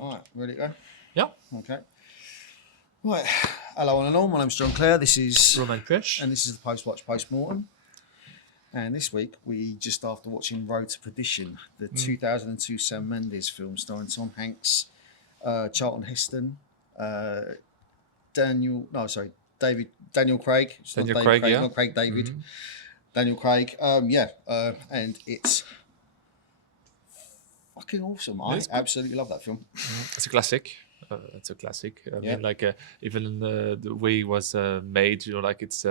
All right, ready to go? Yeah. Okay. Right. Hello, one and all. My name's John Clare. This is Roman Krish. and this is the Post Watch Post Mortem. And this week, we just after watching Road to Perdition, the 2002 Sam Mendes film starring Tom Hanks, Charlton Heston, Daniel Craig. It's not Daniel David Craig, Craig, yeah. not Craig David. Daniel Craig. And it's fucking awesome. I absolutely love that film. It's a classic. It's a classic. I Yeah. mean, like even in the way it was made, like it's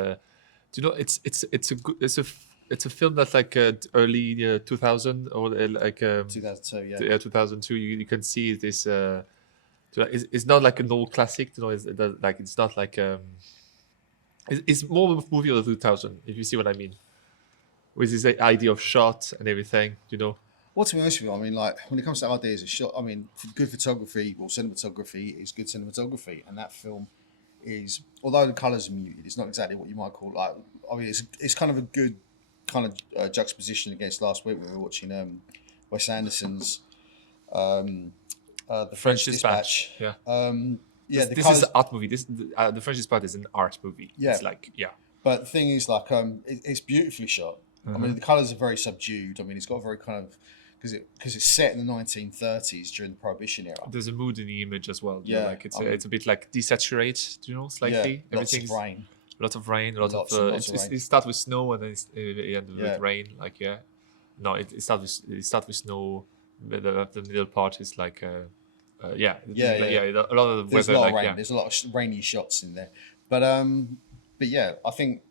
it's a film that's like early 2000 or like 2002, yeah. 2002. You can see this. It's not like an old classic, it's not like it's more of a movie of the 2000. If you see what I mean, with this idea of shot and everything. Well, to be honest with you, I mean, like when it comes to ideas of shot, I mean, good photography or cinematography is good cinematography, and that film is, although the colours are muted, it's not exactly what you might call like. I mean, it's kind of a good kind of juxtaposition against last week when we were watching Wes Anderson's the French Dispatch. Yeah. This is an art movie. The French Dispatch is an art movie. Yeah. It's like But the thing is, like, it's beautifully shot. I mean, the colours are very subdued. I mean, it's got a very kind of because it's set in the 1930s during the Prohibition era. There's a mood in the image as well. Yeah, like it's a bit like desaturated, slightly. Yeah, lots of rain. Lots of rain. Lots of rain. It starts with snow and then it ends with rain. Like no, it starts with snow. The middle part is like a lot of the There's weather. A lot of rain. There's a lot of rainy shots in there, but yeah, I think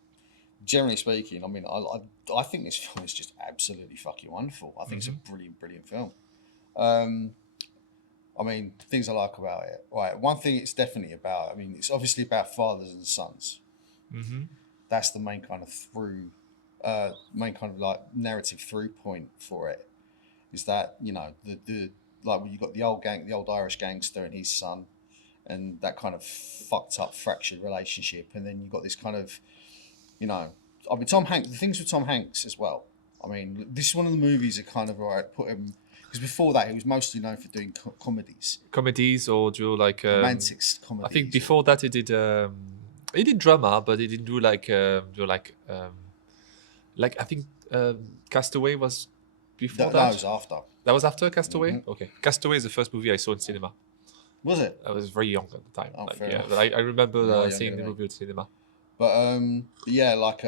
generally speaking, I mean, I think this film is just absolutely fucking wonderful. I think it's a brilliant film. I mean, things I like about it. Right, one thing it's definitely about. I mean, it's obviously about fathers and sons. Mm-hmm. That's the main kind of like narrative through point for it. Is that the like when you got the old Irish gangster and his son, and that kind of fucked up fractured relationship, and then you got this kind of, I mean, Tom Hanks. The things with Tom Hanks as well. I mean, this is one of the movies that kind of put him, because before that he was mostly known for doing comedies or do like romantic comedies. I think before that he did drama, but he didn't do like I think Castaway was before that. That was after. That was after Castaway. Mm-hmm. Okay, Castaway is the first movie I saw in cinema. Was it? I was very young at the time. Oh, but I remember seeing the movie at cinema. But yeah, like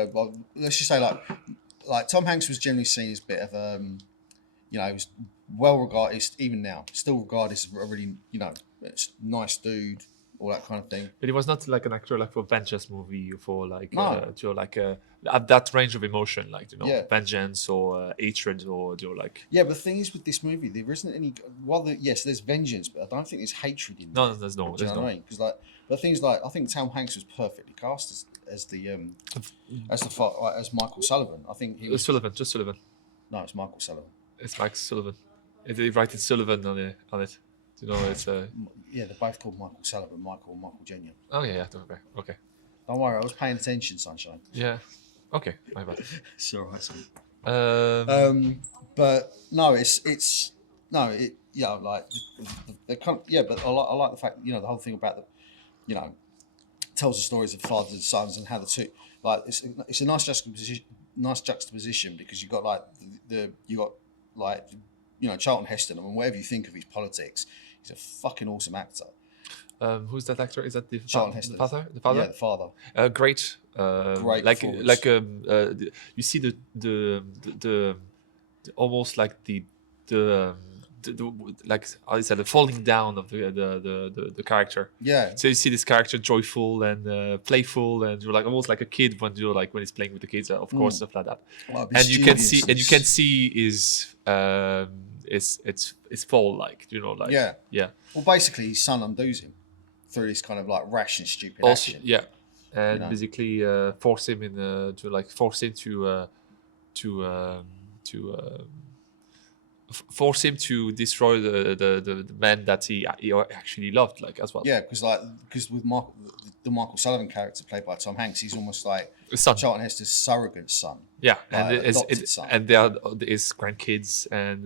let's just say like Tom Hanks was generally seen as a bit of he was well regarded, even now still regarded as a really nice dude, all that kind of thing. But he was not like an actor like for vengeance movie, for like at that range of emotion, like vengeance or hatred or like. Yeah, but the thing is with this movie, there isn't any. Yes, there's vengeance, but I don't think there's hatred in there. No, there's no. There's no. Because like the things like I think Tom Hanks was perfectly cast as Michael Sullivan. I think he was just Sullivan. No, it's Michael Sullivan. It's Mike Sullivan. They write it Sullivan on it. It's yeah, they're both called Michael Sullivan, Michael Jr. Oh yeah, okay. Don't worry, I was paying attention, sunshine. Yeah. Okay, my bad. It's all right, son. But no, like the kind of, but I like the fact the whole thing about the tells the stories of fathers and sons and how the two like it's a nice juxtaposition because you got like Charlton Heston. I mean, whatever you think of his politics, he's a fucking awesome actor. Who's that actor? Is that the Charlton Heston? The father? Yeah, the father. Great. Great. You see the almost like the like how you said the falling down of the character. Yeah. So you see this character joyful and playful, and you're like almost like a kid when he's playing with the kids, of course, stuff like that. Well, and you can see his it's fall like yeah. Well, basically, his son undoes him through this kind of like rash and stupid action. Yeah, and basically force him force him to destroy the man that he actually loved, like, as well. Yeah, because with the Michael Sullivan character played by Tom Hanks, he's almost like His son. Charlton Heston's surrogate son. Yeah, like, adopted son. and there are his grandkids, and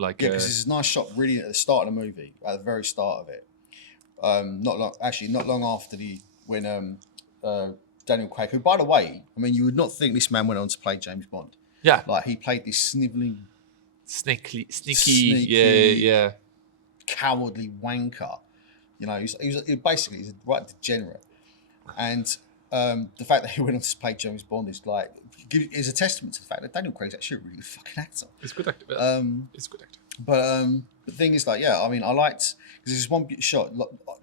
like, yeah, because there's a nice shot really at the start of the movie, at the very start of it. Not long after when Daniel Craig, who, by the way, I mean, you would not think this man went on to play James Bond. Yeah, like he played this snivelling, sneaky, yeah, cowardly wanker. You know, he was basically he's a right degenerate, and the fact that he went on to play James Bond is a testament to the fact that Daniel Craig's actually a really fucking actor. He's a good actor. He's a good actor. But the thing is, like, yeah, I mean, I liked because there's one shot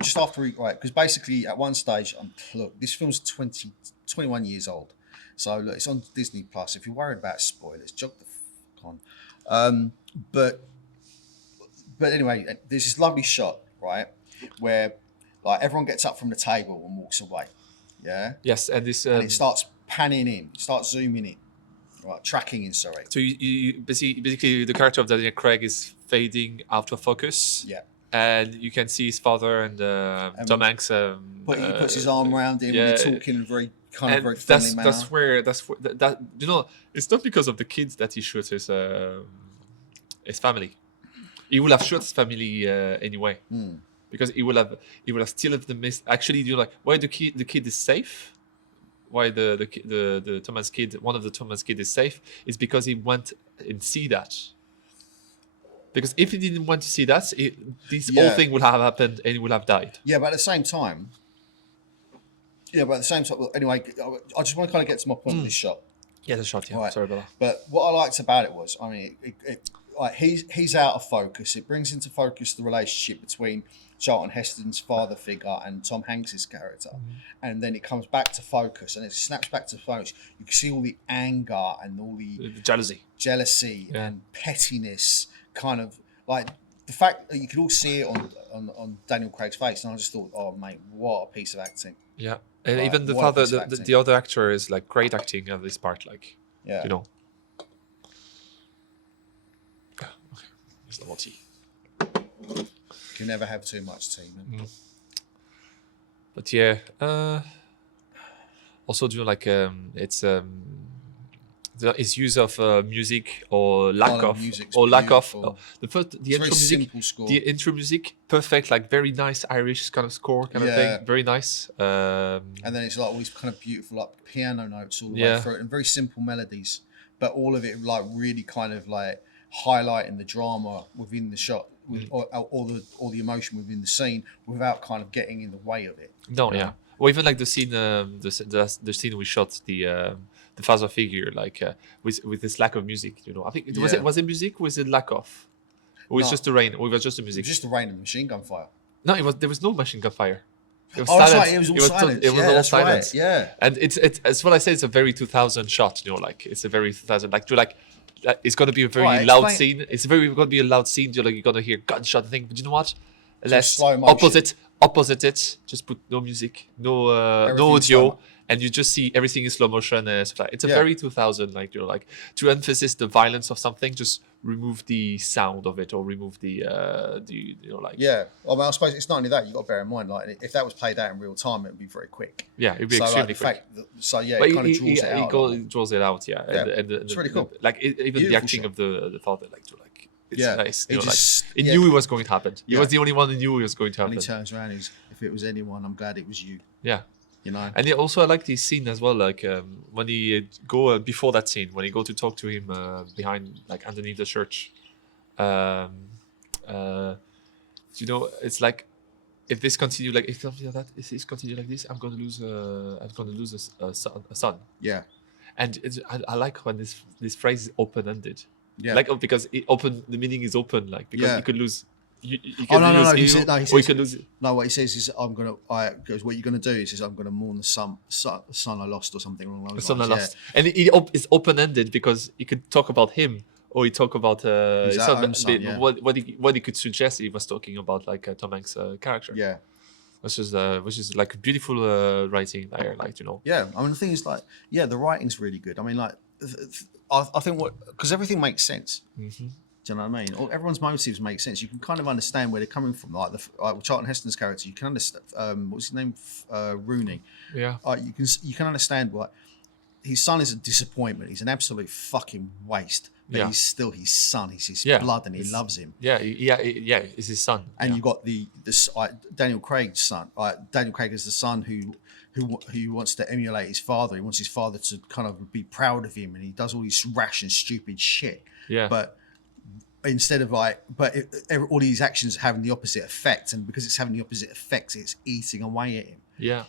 just after because basically at one stage, look, this film's 21 years old, so look, it's on Disney Plus. If you're worried about spoilers, jog the fuck on. But anyway, there's this lovely shot, right, where like everyone gets up from the table and walks away. Yeah. Yes, and this and it starts panning in, it starts zooming in. Right, tracking in, sorry. So you basically the character of Daniel Craig is fading out of focus. Yeah. And you can see his father and Tom Hanks. He puts his arm around him, and they're talking in a very friendly manner. That's where that you know, it's not because of the kids that he shoots his family. He will have shot his family anyway, because he will have still have the miss. Actually, you know, like, why the kid is safe. Why the Thomas kid, one of the Thomas kid, is safe is because he went and see that. Because if he didn't want to see that, this whole thing would have happened and he would have died. Yeah, but at the same time, anyway, I just want to kind of get to my point with this shot. Yeah, the shot. Yeah, right. Sorry about that. But what I liked about it was, I mean, like he's out of focus. It brings into focus the relationship between Charlton Heston's father figure and Tom Hanks's character, and then it comes back to focus, and it snaps back to focus. You can see all the anger and all the jealousy and pettiness, kind of like the fact that you could all see it on Daniel Craig's face, and I just thought, oh mate, what a piece of acting. Yeah, and like, even the father, the other actor is like great acting at this part, like, you know. Okay, here's the more tea. You can never have too much tea, man. But yeah, also do like it's his use of music or lack of the intro music, perfect, like very nice Irish kind of score kind of thing, very nice. And then it's like all these kind of beautiful like piano notes all the way through it, and very simple melodies, but all of it like really kind of like highlighting the drama within the shot. Or the emotion within the scene without kind of getting in the way of it. Or even like the scene, the scene we shot the father figure, like with this lack of music. You know, I think was it music? Was it lack of? Or was it just the rain? Or it was just the music? It was just the rain and machine gun fire. No, there was no machine gun fire. It was silence. Right. It was all silence. It was all silence. Right. Yeah. And it's what I say. It's a very 2000 shot. You know, like it's a very 2000. Like it's going to be a very loud scene. It's going to be a loud scene. You're going to hear gunshot thing. But you know what? Let's opposite it. Just put no music, no audio, and you just see everything in slow motion. It's a very 2000, like, you know, like to emphasize the violence of something. Just remove the sound of it, or remove the you know, like. Yeah, well, I suppose it's not only that. You got to bear in mind, like, if that was played out in real time, it would be very quick. Yeah, it'd be extremely quick. But it kind of draws it out. He draws it out. Yeah, and it's really cool. Like even beautiful the acting shot of the father, like, to like. It's nice. You know, just, like, he knew it was going to happen. He was the only one who knew it was going to happen. And he turns around, if it was anyone, I'm glad it was you. Yeah. You know. And also I like this scene as well, like when he go before that scene, when he go to talk to him behind, like underneath the church. You know, it's like, if this continue like this, I'm gonna lose a son. Yeah. And I like when this phrase is open ended. Yeah. Like, because the meaning is open, like, because you could lose. You can lose or you can lose it. No, what he says is, because what you're gonna do, he says, I'm gonna mourn the son I lost, or something along those lines. Son I lost, and it's open ended because he could talk about him, or he talk about his son. What he could suggest, he was talking about, like, Tom Hanks' character. Yeah. Which is like beautiful writing there, like, you know. Yeah, I mean, the thing is, like, the writing's really good. I mean, like, I think because everything makes sense. Do you know what I mean? Or everyone's motives make sense. You can kind of understand where they're coming from. Like Charlton Heston's character, you can understand. What's his name? Rooney. Yeah. You can understand what his son is a disappointment. He's an absolute fucking waste. But he's still his son. He's his blood, and he loves him. Yeah. It's his son. And you got the Daniel Craig's son. Daniel Craig is the son who wants to emulate his father. He wants his father to kind of be proud of him, and he does all these rash and stupid shit. Yeah. But instead of all these actions are having the opposite effect, and because it's having the opposite effect, it's eating away at him. Yeah.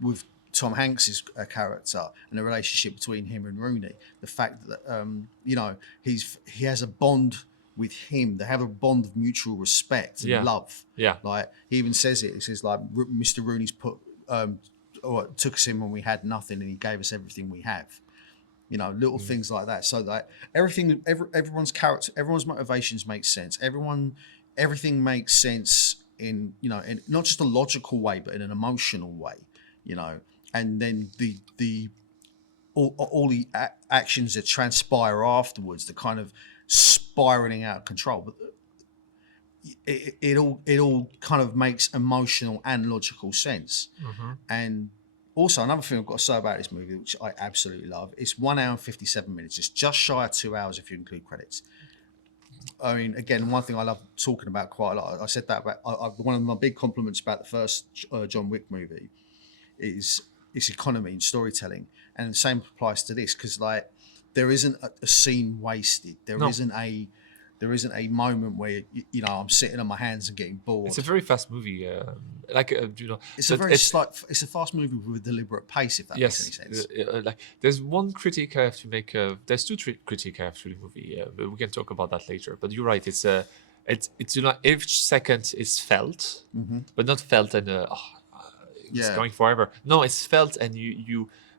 With Tom Hanks's character and the relationship between him and Rooney, the fact that he has a bond with him. They have a bond of mutual respect and love. Yeah. Like he even says it. He says like Mr. Rooney's took us in when we had nothing, and he gave us everything we have. You know, little things like that. So that everyone's character, everyone's motivations make sense. Everything makes sense in not just a logical way, but in an emotional way. You know, and then all the actions that transpire afterwards, the kind of spiraling out of control. But it all kind of makes emotional and logical sense. And also, another thing I've got to say about this movie, which I absolutely love, it's 1 hour and 57 minutes. It's just shy of 2 hours if you include credits. I mean, again, one thing I love talking about quite a lot, I said that about one of my big compliments about the first John Wick movie is its economy and storytelling. And the same applies to this, because like there isn't a scene wasted. There isn't a moment where I'm sitting on my hands and getting bored. It's a very fast movie. It's a fast movie with a deliberate pace. If that makes any sense. Like there's one critique I have to make. There's two critiques I have to the movie. But we can talk about that later. But you're right. It's each second is felt, but not felt and it's going forever. No, it's felt, and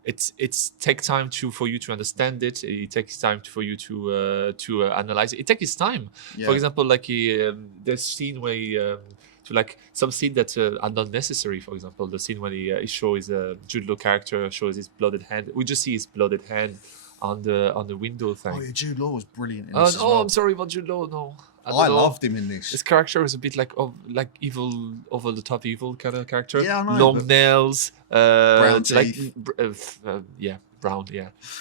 it's take time for you to understand it. It takes time for you to analyze it. It takes time. Yeah. For example, like there's scene where some scene that are not necessary. For example, the scene when he shows Jude Law character shows his blooded hand. We just see his blooded hand on the window thing. Oh yeah, Jude Law was brilliant in this as well. I'm sorry about Jude Law. No. I loved him in this. His character was a bit like evil, over the top evil kind of character. Yeah, I know. Long nails, brown teeth.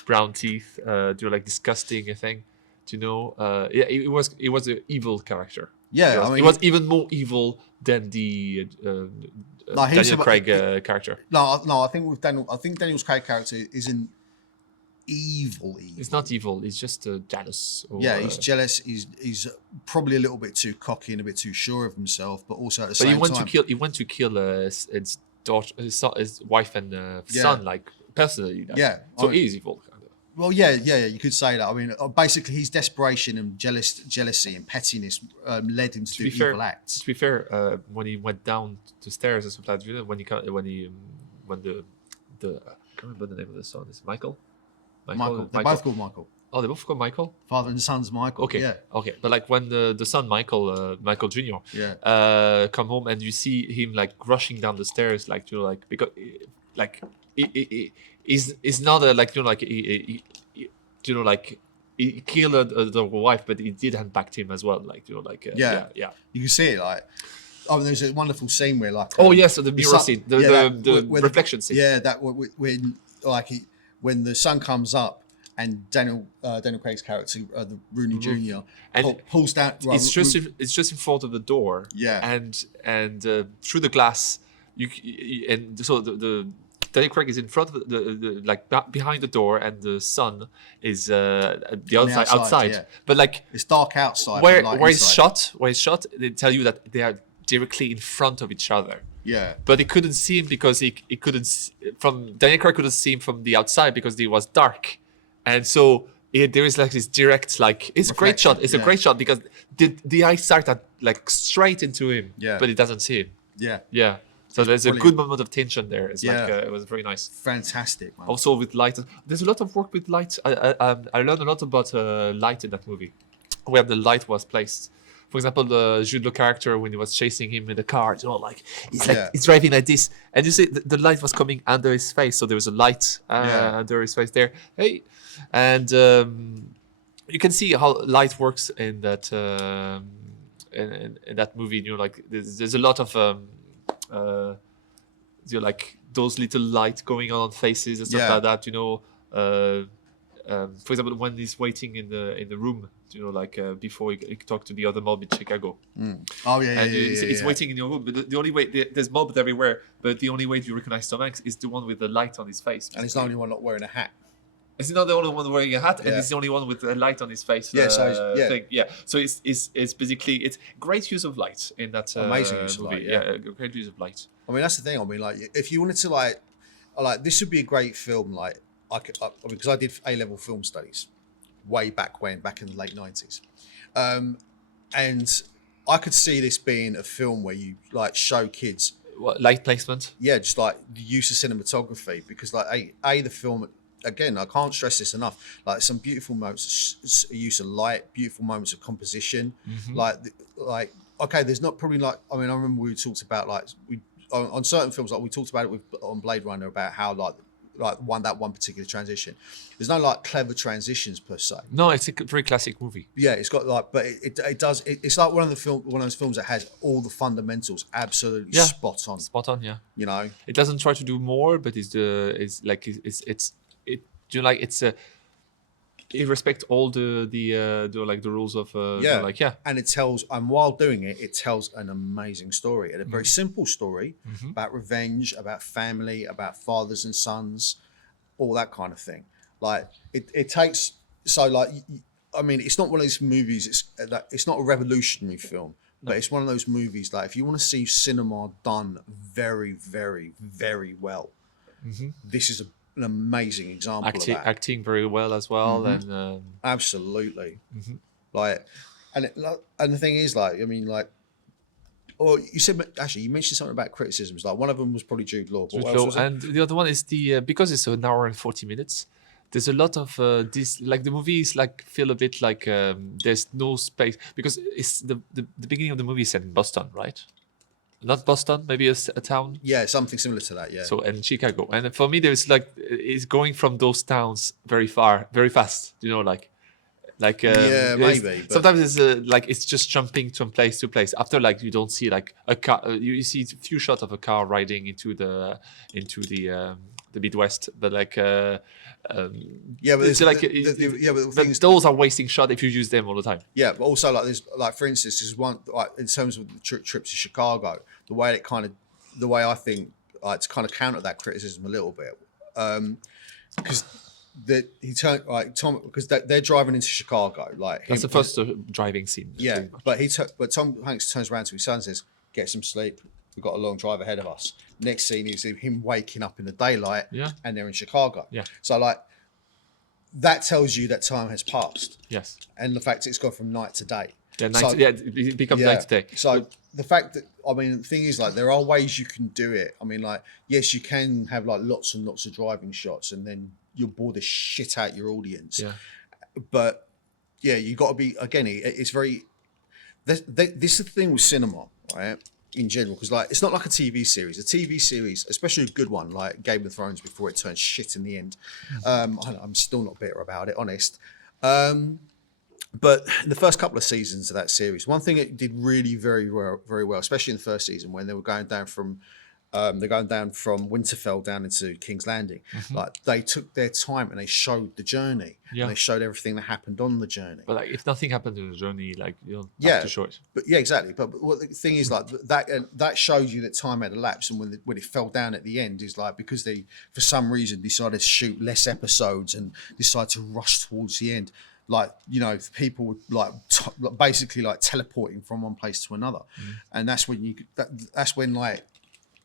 Brown teeth. Do like disgusting thing. Do you know? It was an evil character. Yeah, it was even more evil than the Daniel Craig character. No, I think Daniel Craig character isn't evil. It's not evil. He's just jealous. He's jealous. He's probably a little bit too cocky and a bit too sure of himself, but also at the same time. He went to kill his daughter, his wife and son, like personally. So he's evil. Well, yeah, you could say that. I mean, basically, his desperation and jealousy and pettiness led him to do evil acts. To be fair, when he went down the stairs or something like that, when the I can't remember the name of the son. Is Michael? Michael. They're both called Michael. Oh, they both called Michael? Father and son's Michael. Okay. Yeah. Okay. But like when the son Michael Jr. Come home and you see him like rushing down the stairs, because he's not he killed the wife, but he did impact him as well. You can see it like. Oh, there's a wonderful scene where so the mirror scene, the reflection scene. Yeah, that when the sun comes up and Daniel Craig's character, the Rooney Jr. and pulls down. It's just in front of the door. Yeah, and through the glass, so the Daniel Craig is in front of the behind the door, and the sun is the outside. Yeah. But it's dark outside. Where it's shot, they tell you that they are directly in front of each other. Yeah, but he couldn't see him because he couldn't Daniel Craig couldn't see him from the outside because it was dark, and so there is this direct it's a great shot. It's a great shot because the eyesight are straight into him, but it doesn't see him. Yeah. So there's a good moment of tension there. It's it was very nice. Fantastic, man. Also with light, there's a lot of work with light. I learned a lot about light in that movie, where the light was placed. For example, the Jude Law character, when he was chasing him in the car, he's driving like this, and you see the light was coming under his face, so there was a light under his face there. Hey, and you can see how light works in that in that movie. You know, like there's a lot of like those little lights going on faces and stuff Yeah. like that. You know, for example, when he's waiting in the room, you know, like before he talked to the other mob in Chicago. Oh yeah, And yeah, he's waiting in your room, but the only way there's mobs everywhere, but the only way you recognize Tom Hanks is the one with the light on his face. And he's the only one not wearing a hat. Is he not the only one wearing a hat? Yeah. And he's the only one with a light on his face. Yeah, so thing. Yeah. So it's basically it's great use of light in that Amazing use of movie. light, yeah. Great use of light. I mean, that's the thing. I mean, like, if you wanted to, like this would be a great film. Like, because I did A-level film studies way back in the late 90s, and I could see this being a film where you like show kids What, light placement? Yeah, just like the use of cinematography, because like the film. Again, I can't stress this enough. Like some beautiful moments, use of light, beautiful moments of composition. Like okay, there's not probably like. I mean, I remember we talked about like on certain films, like we talked about it on Blade Runner about how like one particular transition. There's no like clever transitions per se. No, it's a very classic movie. Yeah, it's got like, but it does. It's like one of those films that has all the fundamentals absolutely spot on. Spot on, yeah. You know, it doesn't try to do more, but it respects all the rules of and it tells, and while doing it, it tells an amazing story, and a very simple story about revenge, about family, about fathers and sons, all that kind of thing. Like it takes, so like, I mean, it's not one of these movies. It's not a revolutionary film, but it's one of those movies like if you want to see cinema done very, very, very well, this is an amazing example of that. Acting very well as well, and absolutely, like, and the thing is, like, I mean, like, or you said actually you mentioned something about criticisms. Like one of them was probably Jude Law, and the other one is because it's an hour and 40 minutes. There's a lot of this, like the movie is like feel a bit like there's no space, because it's the beginning of the movie is set in Boston, right? Not Boston, maybe a town. Yeah, something similar to that. Yeah. So in Chicago, and for me, there's like it's going from those towns very far, very fast. You know, like yeah, maybe. But sometimes it's like it's just jumping from place to place. After like you don't see like a car, you see a few shots of a car riding into the Midwest, but like but those are wasting shot if you use them all the time. Yeah, but also like there's like, for instance, there's one like in terms of the trip to Chicago, the way I think to kind of counter that criticism a little bit, because he turned like Tom, because they're driving into Chicago, like that's the first driving scene. Yeah, but Tom Hanks turns around to his son and says, "Get some sleep. We've got a long drive ahead of us." Next scene is him waking up in the daylight, and they're in Chicago. Yeah. So like that tells you that time has passed. Yes. And the fact it's gone from night to day. Yeah, it becomes night to day. So the fact that, I mean, the thing is, like, there are ways you can do it. I mean, like, yes, you can have like lots and lots of driving shots, and then you'll bore the shit out your audience. Yeah. But yeah, you got to be, again, it's very. This is the thing with cinema, right? In general, because like it's not like a TV series. A TV series, especially a good one like Game of Thrones, before it turns shit in the end. I'm still not bitter about it, honest. But in the first couple of seasons of that series, one thing it did really very well, especially in the first season when they were going down from Winterfell down into King's Landing. Like they took their time and they showed the journey. Yeah. And they showed everything that happened on the journey. But like if nothing happened in the journey, like you don't have to show it. But yeah, exactly. But what the thing is, like that showed you that time had elapsed, and when it fell down at the end is like because they for some reason decided to shoot less episodes and decided to rush towards the end. Like, you know, people would like basically like teleporting from one place to another, and that's when that's when like.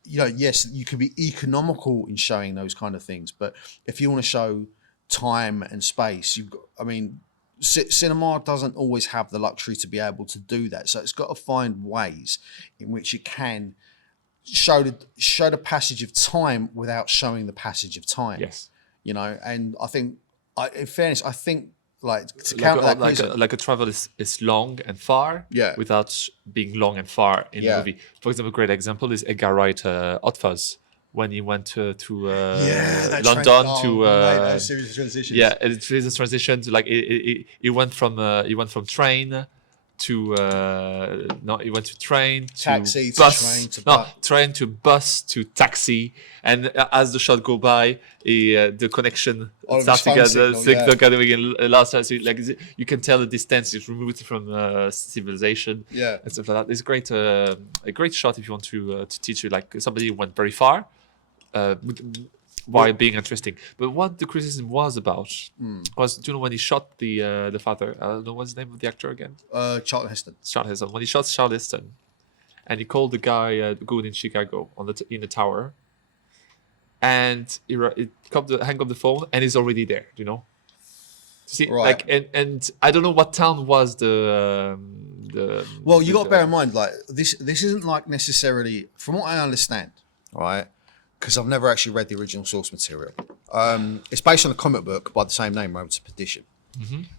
You know, yes, you can be economical in showing those kind of things, but if you want to show time and space, cinema doesn't always have the luxury to be able to do that. So it's got to find ways in which it can show the passage of time without showing the passage of time. Yes, you know, and I think, in fairness, I think. Like to counter that, like a travel is long and far, without being long and far in the movie. For example, a great example is Edgar Wright, Hot Fuzz, when he went to that London train- to mate, those series of transitions. yeah, it's a transition to like he went from train to no, he went to train to Taxi to bus, train to no, bus. train to bus to taxi, and as the shot go by, the connection Oh, starts his to get phone signal, yeah. getting lost. So like you can tell the distance is removed from civilization, Yeah. and stuff like that. It's great, a great shot if you want to teach you like somebody who went very far. While being interesting, but what the criticism was about was, do you know when he shot the father? I don't know what's the name of the actor again. Charlton Heston. Charles Heston. When he shot Charles Heston, and he called the guy goon in Chicago in the tower, and he hang up the phone, and he's already there. Do you know? See, Right. like, and I don't know what town was the. Well, you got to bear in mind, like this isn't like necessarily, from what I understand, right? Because I've never actually read the original source material. It's based on a comic book by the same name, Road To Perdition.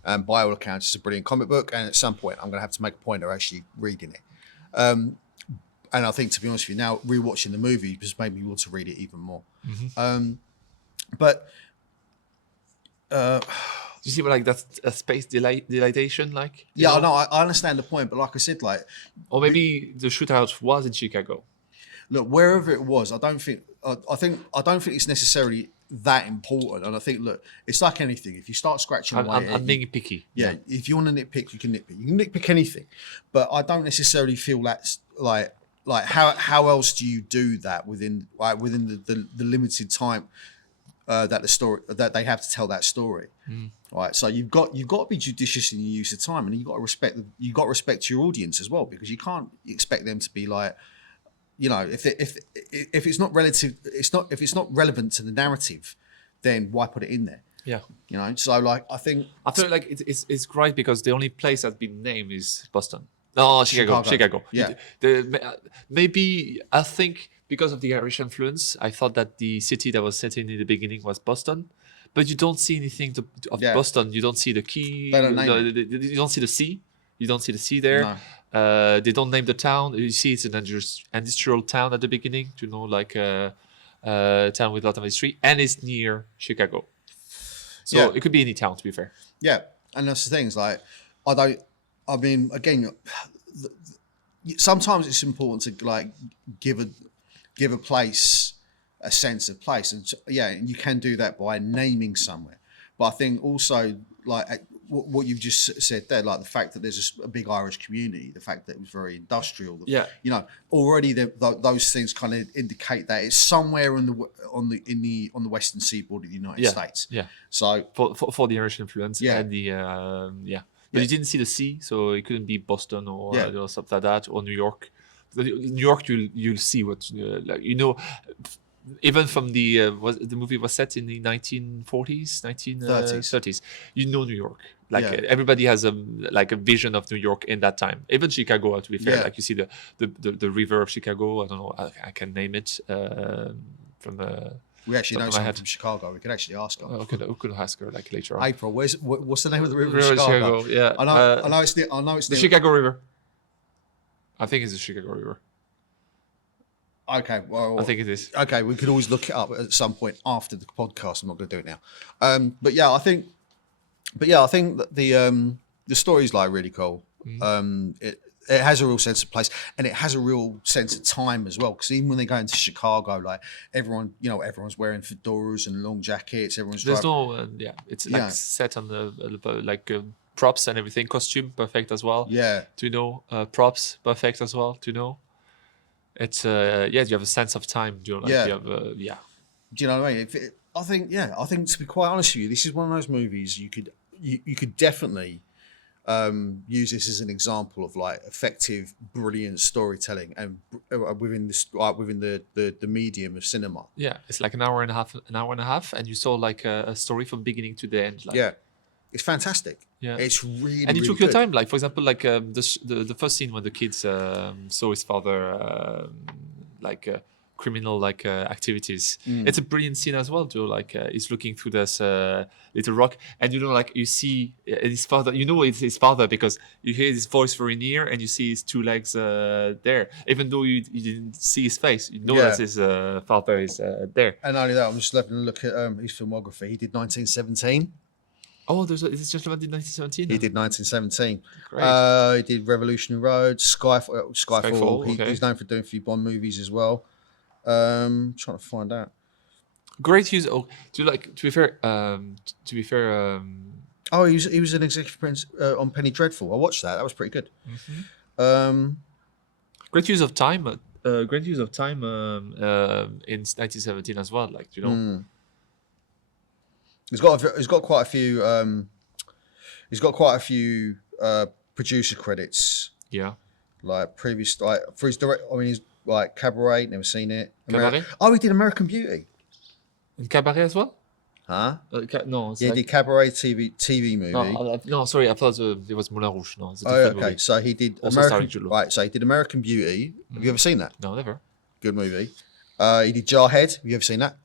And by all accounts, it's a brilliant comic book. And at some point, I'm going to have to make a point of actually reading it. And I think, to be honest with you, now rewatching the movie just made me want to read it even more. But you see, like that's a space dilatation, like yeah, I know, I understand the point. But like I said, like, or maybe the shootout was in Chicago. Look, wherever it was, I don't think it's necessarily that important. And I think, look, it's like anything. If you start scratching away, I'm being picky. Yeah, if you want to nitpick, you can nitpick. You can nitpick anything, but I don't necessarily feel that's like how else do you do that within the limited time that they have to tell that story. Right, so you've got to be judicious in your use of time, and you've got to respect your audience as well, because you can't expect them to be like, you know, if it's not relevant to the narrative, then why put it in there? Yeah, you know. So like, I feel like it's great because the only place that's been named is Boston. No, Chicago. Yeah. Maybe I think because of the Irish influence, I thought that the city that was set in the beginning was Boston. But you don't see anything of Boston. You don't see the key. You don't see the sea. You don't see the sea there. No. They don't name the town. You see it's an industrial town at the beginning. You know, like a town with a lot of history. And it's near Chicago. So it could be any town, to be fair. Yeah. And that's the thing. It's like, again, sometimes it's important to like give a place a sense of place, and you can do that by naming somewhere. But I think also, like what you've just said there, like the fact that there's a big Irish community, the fact that it was very industrial, you know, already those things kind of indicate that it's somewhere on the western seaboard of the United States. Yeah. So for the Irish influence and the but you didn't see the sea, so it couldn't be Boston or something like that, or New York. New York, you'll see what like, you know. Even from the movie was set in the 1940s, 1930s. You know New York. Like everybody has a vision of New York in that time. Even Chicago, to be fair. Like you see the river of Chicago. I don't know. I can name it from the. We actually know someone from Chicago. We could actually ask her. We could ask her like later on. April, what's the name of the river? Chicago? Yeah, I know it's the Chicago River. I think it's the Chicago River. Okay, well, I think it is. Okay, we could always look it up at some point after the podcast. I'm not going to do it now. But I think that the story's like really cool. It has a real sense of place, and it has a real sense of time as well. Because even when they go into Chicago, like everyone's wearing fedoras and long jackets. It's like set on the props and everything. Costume perfect as well. Yeah. Props perfect as well. It's you have a sense of time. Do you know? You have, Do you know what I mean? I think to be quite honest with you, this is one of those movies you could definitely use this as an example of like effective, brilliant storytelling, and within the medium of cinema. Yeah, it's like an hour and a half, and you saw like a story from beginning to the end. Like, it's fantastic. Yeah, it's really and you really took good. your time. Like for example, like the first scene when the kids saw his father criminal like activities. Mm. It's a brilliant scene as well, too. Like he's looking through this little rock, and like you see his father. You know it's his father because you hear his voice very near, and you see his two legs there. Even though you didn't see his face, you know that his father is there. And not only that, I'm just having a look at his filmography. He did 1917. Oh, it's just about 1917. He did 1917. Great. He did Revolutionary Road, Skyfall. Skyfall, okay. He's known for doing a few Bond movies as well. Trying to find out. Great use. Oh, to be fair. Oh, he was an executive prince on Penny Dreadful. I watched that. That was pretty good. Great use of time. Great use of time in 1917 as well. Like He's got quite a few. He's got quite a few producer credits. Yeah. Like previous, like for his direct. I mean, he's like Cabaret. Never seen it. Cabaret? Oh, he did American Beauty. In Cabaret as well? Huh? No. It's Yeah, he did Cabaret TV movie. No, sorry. I thought it was Moulin Rouge. No, it's a Oh, different okay. movie. So he did Also American. starring Jude Law. Right. So he did American Beauty. Have you ever seen that? No, never. Good movie. He did Jarhead. Have you ever seen that?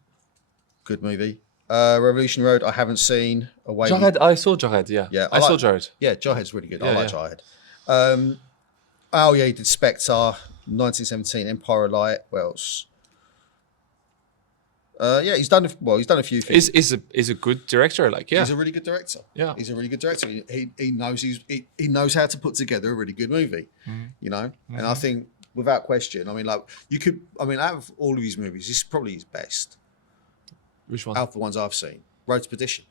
Good movie. Revolution Road. I haven't seen. Jarhead. I saw Jarhead. Yeah. Yeah, I saw Jarhead. Yeah, Jarhead's really good. I Yeah, like yeah. Jarhead. Oh yeah, he did Spectre, 1917, Empire of Light. What else? Yeah, he's done a few things. Is a good director. Like He's a really good director. Yeah. He's a really good director. He knows how to put together a really good movie. You know, and I think without question, I mean, like out of all of his movies, this is probably his best. Which one? Out of the ones I've seen, Road to Perdition.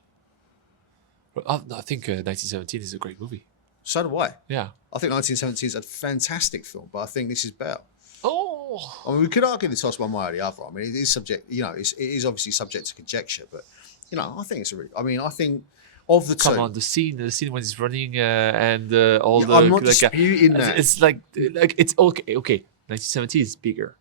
I think 1917 is a great movie. So do I. Yeah. I think 1917 is a fantastic film, but I think this is better. Oh. I mean, we could argue the toss one way or the other. I mean, it is subject, you know, it is obviously subject to conjecture, but you know, I think it's a really. I mean, I think of the Come two. on, the scene when he's running and all the. I'm not like, disputing that. It's like it's okay. Okay, 1917 is bigger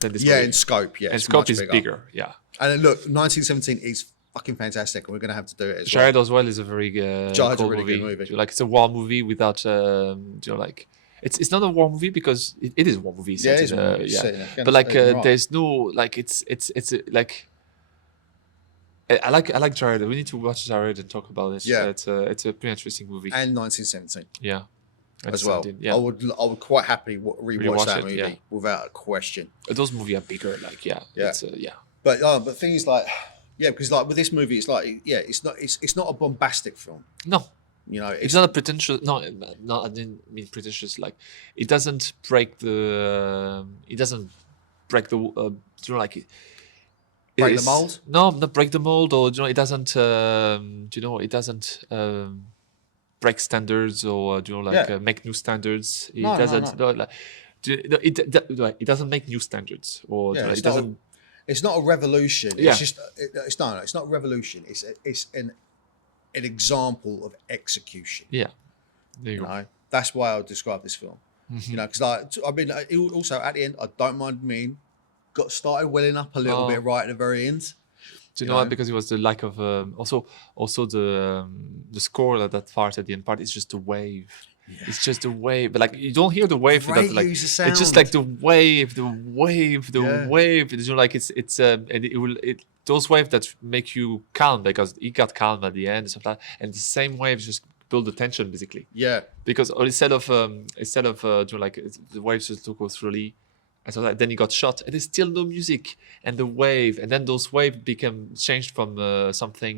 than this. Yeah, movie. in scope, yeah, And it's scope much is bigger. Yeah. And look, 1917 is fucking fantastic, and we're going to have to do it as Jarhead well. as well is a very Jarhead's cool a really movie. good movie. Like it's a war movie without like it's not a war movie because it is a war movie. Yeah, it is set a in, war movie, yeah. set in Afghanistan, But like right. there's no like it's like I like Jarhead. We need to watch Jarhead and talk about it. Yeah. It's a pretty interesting movie. And 1917 Yeah. as well. 1917, Yeah. I would quite happily rewatch Rewatch that it, movie yeah. without a question. Those movies are bigger. Like Yeah. It's yeah. But things like because like with this movie, it's like it's not a bombastic film. No. You know, It's not a pretentious. No, I didn't mean pretentious. Like, it doesn't break the. It doesn't break the. Like. Break the it's- mold? No, not break the mold, or it doesn't. It doesn't break standards or Yeah. make new standards. It No, doesn't. no. No, like, it doesn't make new standards, or Yeah, it doesn't. It's not a revolution. Yeah. It's just it's not a revolution. It's an example of execution. Yeah, there you You go. know, that's why I would describe this film. Mm-hmm. You know, because I mean, also at the end, I don't mind got started welling up a little Oh. bit right at the very end. Do you You know what? know? Because it was the lack of also the score at that part at the end part is just a wave. It's just a wave, but like you don't hear the wave. Great Like use of it's just sound. like the wave. Yeah. Wave. It's it's and it will those waves that make you calm because he got calm at the end and stuff like that. And the same waves just build the tension basically Yeah, because instead of the waves just go slowly. And so then he got shot, and there's still no music, and the wave, and then those waves become changed from something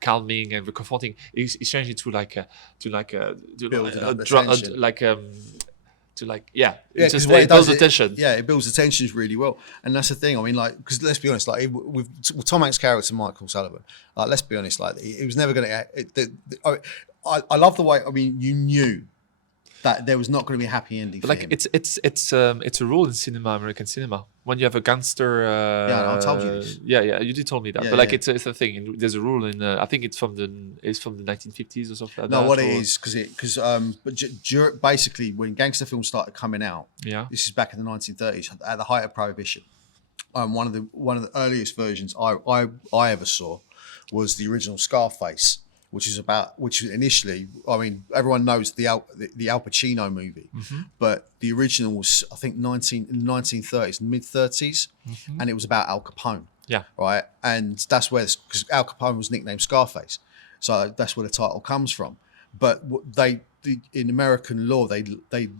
calming and confronting. It's changed into Building up the tension. yeah. It just 'cause what it builds the it- tension. Yeah, it builds the tensions really well, and that's the thing. I mean, like, because let's be honest, like with Tom Hanks' character Michael Sullivan, let's be honest, like it was never going to. I love the way. I mean, you knew that there was not going to be a happy ending. But for like him. it's a rule in cinema, American cinema. When you have a gangster, Yeah, I told you this. Yeah, you did told me that. Yeah, but like yeah. it's a thing. There's a rule in. I think it's from the 1950s or something like No, that. what it or- is because basically when gangster films started coming out, Yeah. this is back in the 1930s at the height of Prohibition. One of the earliest versions I ever saw was the original Scarface, which is initially, I mean, everyone knows the Al Pacino movie, but the original was, I think, in the 1930s, mid-30s, and it was about Al Capone. Yeah. Right, and that's where, because Al Capone was nicknamed Scarface, so that's where the title comes from. But in American law, they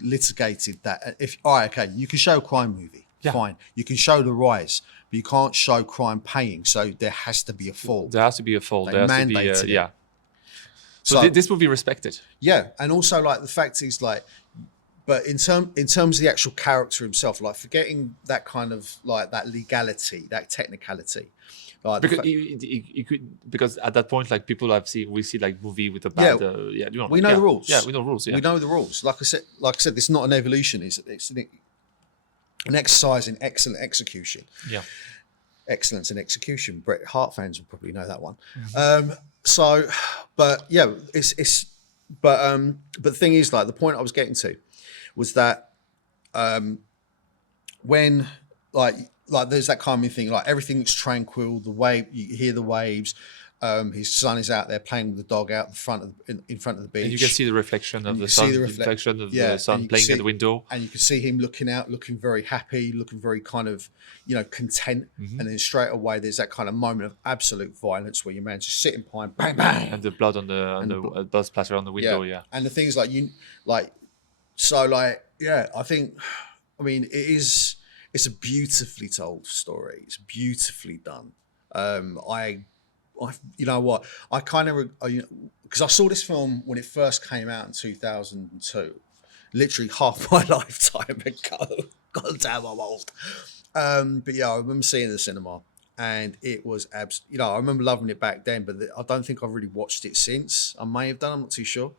litigated that if, all right, okay, you can show a crime movie, fine, you can show the rise, but you can't show crime paying. So there has to be a fall. There has to be a fall. They There has to be mandated it. So this will be respected. Yeah, and also like the fact is like, but in terms of the actual character himself, like forgetting that kind of like that legality, that technicality, like because at that point, like people we see like movie with a bad we know the rules. Yeah, we know rules. Yeah, we know the rules. Like I said, it's not an evolution. It's an exercise in excellent execution. Yeah, excellence in execution. Bret Hart fans will probably know that one. So, but yeah, but the thing is, like the point I was getting to was that when like there's that calming thing, like everything's tranquil, the wave, you hear the waves, his son is out there playing with the dog out in front of the beach, and you can see the reflection of the sun, the reflection of the sun playing at the window, and you can see him looking out, looking very happy, looking very kind of, you know, content, and then straight away there's that kind of moment of absolute violence where your man's just sitting behind, bang bang, and the blood on the blood splatter on the window, and the things like I think, I mean, it's a beautifully told story. It's beautifully done. You know what? I kind of, because I saw this film when it first came out in 2002, literally half my lifetime ago. God damn, I'm old. But yeah, I remember seeing it in the cinema, and it was you know, I remember loving it back then, but I don't think I've really watched it since. I may have done, I'm not too sure.